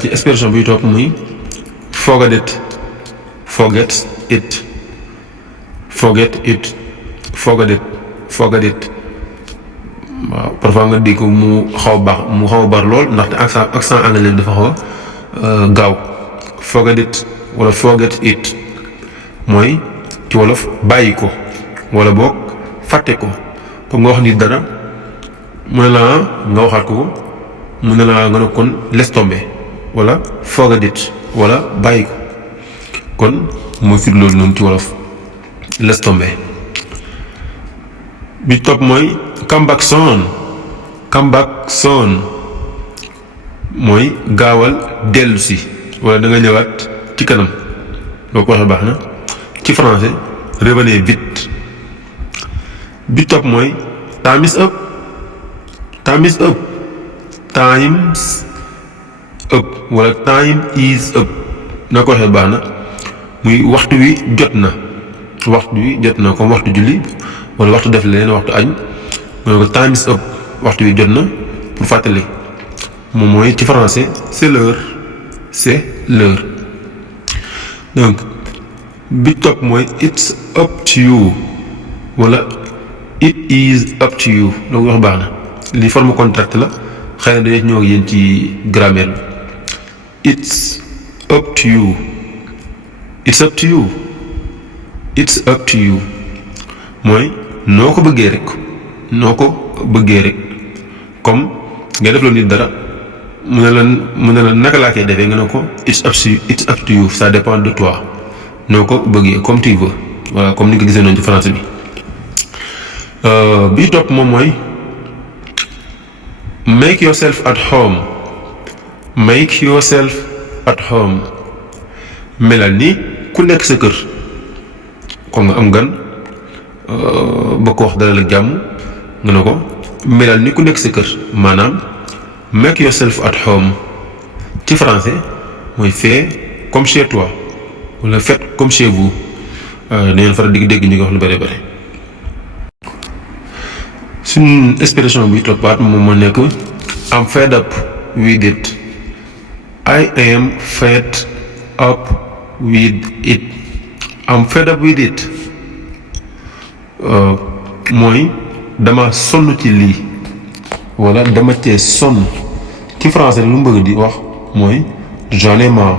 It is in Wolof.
ci expression bi topp muy forget it forget it waaw parfois nga dégg mu xaw a bar lool ndaxte accent anglais dafa xaw a gaaw forget it wala forget it mooy ci wolof bàyyi ko wala boog fàtte ko comme nga wax nit dara mu ne la nga waxaat ko mu ne la nga ne kon laisse tomber wala forget it wala bàyyi ko kon mooy firi loolu noonu ci wolof laisse tomber. bi topp mooy come back soon mooy gaawal dellu si wala da nga ñëwaat ci kanam boo ko waxee baax na ci français revenez vite. bi topp mooy time is up wala time is up na ko waxee baax na muy waxtu wi jot na comme waxtu julli wala waxtu def leneen waxtu añ mooy ko time is up waxtu wi jot na pour fàttali moom mooy ci français c'est l'heure donc bi topp mooy it's up to you wala it is up to you loolu wax baax na li forme contract la xëy na dañuy ñëw ak yéen ci grammaire bi it's up to you mooy noo ko bëggee rek comme nga def la nit dara mu ne la naka laa koy defee nga ne ko it's up to you ça dépend de toi noo ko bëggee comme tu veux voilà comme ni nga gisee noonu ci français bi. bi topp moom mooy make yourself at home melal ni ku nekk sa kër comme nga am gan ba ko wax dalal ak jàmm nga ne ko melal ni ku nekk sa kër maanaam make yourself at home ci français mooy fais comme chez toi wala faites comme chez vous dañu faral di dégg ñu ngi wax lu bëri bëri. suñ expression bi toppaat moom moo nekk I'm fed up with it. I am fed up with it. I'm fed up with it. mooy dama sonn ci lii wala dama cee sonn ci français lu mu bëgg di wax mooy j'en ai marre